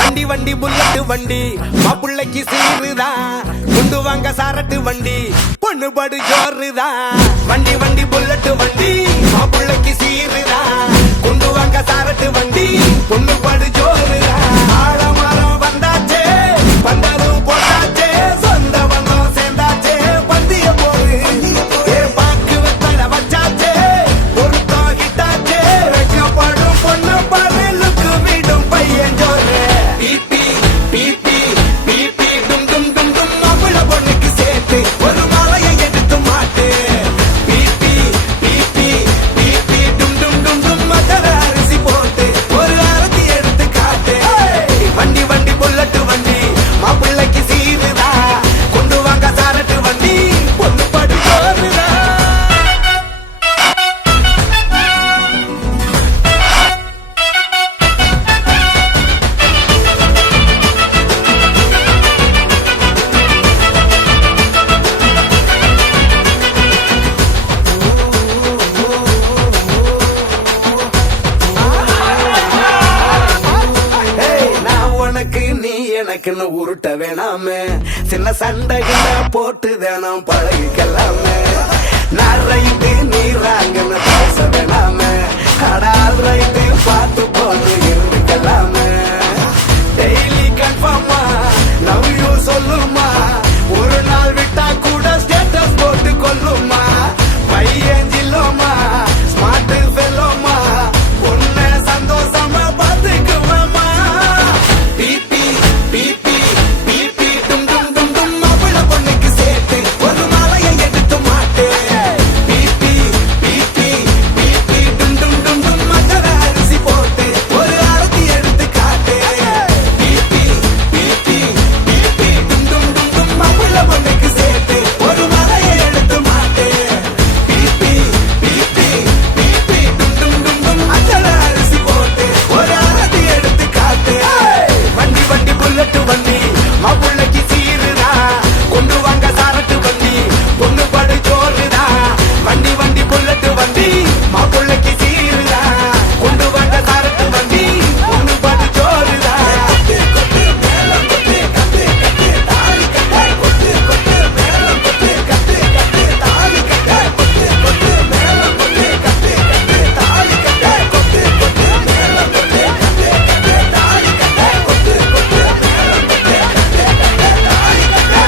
வண்டி வண்டி புல்லட்டு வண்டி மாப்பிள்ளைக்கு சீருதான் கொண்டு வாங்க சாரட்டு வண்டி பொண்ணு படு ஜோருதான். வண்டி வண்டி புல்லட்டு வண்டி மாப்பிள்ளைக்கு சீருதான் கொண்டு வாங்க சாரட்டு வண்டி பொண்ணு படு ஜோருதான். ஆழமரம் வந்தாச்சே பந்தலும் போட்டாச்சே சொந்த பந்தம் சேர்ந்தாச்சே பந்திய போது பாக்கு வெத்தட வச்சாச்சே பொருத்தம் கிட்டாச்சே வைக்கப்படும் பொண்ணு பாரு லுக்கு வீடும் பையன் ஜோரு. பிபி பிபி பிபி டும் டும் டும் டும் மாப்பிள்ள பொண்ணுக்கு சேர்த்து ஒரு மாலையை எடுத்து மாட்டு. பிபி பிபி பிபி டும் டும் டும் டும் மத்தர அரிசி போட்டு ஒரு அரத்தி எடுத்து காட்டு. வண்டி வண்டி புல்லட்டு வண்டி மாப்பிள்ளைக்கு சீருதா கொண்டு வாங்க சாரட்டு வண்டி பொண்ணு படு ஜோருதா. நான் உனக்கு நீ எனக்குன்னு உருட்ட வேணாமே சின்ன சண்டைகளை போட்டு தினம் பழகிக்கலாமே. நான் ரைட்டு நீ ராங்கன்னு பேச வேணாமே கடால் ரைட்டு பார்த்து போன்னு இருந்துக்கலாமே. டெய்லி கன்ஃபார்மா லவ் யூ சொல்லுமா ஒரு நாள் விட்டா கூட ஸ்டேட்டஸ் போட்டு கொல்லுமா. பையன் ஜில்லோமா ஸ்மார்ட் ஃபெல்லோமா உன்னை சந்தோஷமா பார்த்துக்குவாமா. பிபி பிபி பிபி டும் டும் டும் டும் மாப்பிள்ள பொண்ணுக்கு சேர்த்து ஒரு மாலையை எடுத்து மாட்டு. பிபி பிபி பிபி டும் டும் டும் டும் மத்தர அரிசி போட்டு ஒரு அரத்தி எடுத்து காட்டு. பிபி பிபி பிபி டும் டும் டும் டும் மாப்பிள்ள பொண்ணுக்கு சேர்த்து ஒரு மாலையை எடுத்து மாட்டு. பிபி பிபி பிபி டும் டும் டும் டும் மத்தர அரிசி போட்டு ஒரு அரத்தி எடுத்து காட்டு. வண்டி வண்டி புல்லட்டு வண்டி மாப்பிள்ளைக்கு சீருதா கொண்டு வாங்க சாரட்டு வண்டி பொண்ணு படு ஜோருதா. வண்டி வண்டி புல்லட்டு வண்டி மாப்பிள்ளைக்கு சீருதா கொண்டு வாங்க சாரட்டு வண்டி பொண்ணு படு ஜோருதா. கொட்டு மேளம் கொட்டு கட்டு கட்டு தாலி கட்டு கொட்டு கொட்டு மேளம் கொட்டு கட்டு கட்டு தாலி கட்டு கொட்டு கொட்டு மேளம் கொட்டு கட்டு கட்டு தாலி கட்டு கொட்டு கொட்டு மேளம் கொட்டு கட்டு கட்டு தாலி கட்டு கொட்டு கொட்டு மேளம் கொட்டு கட்டு கட்டு தாலி கட்டு.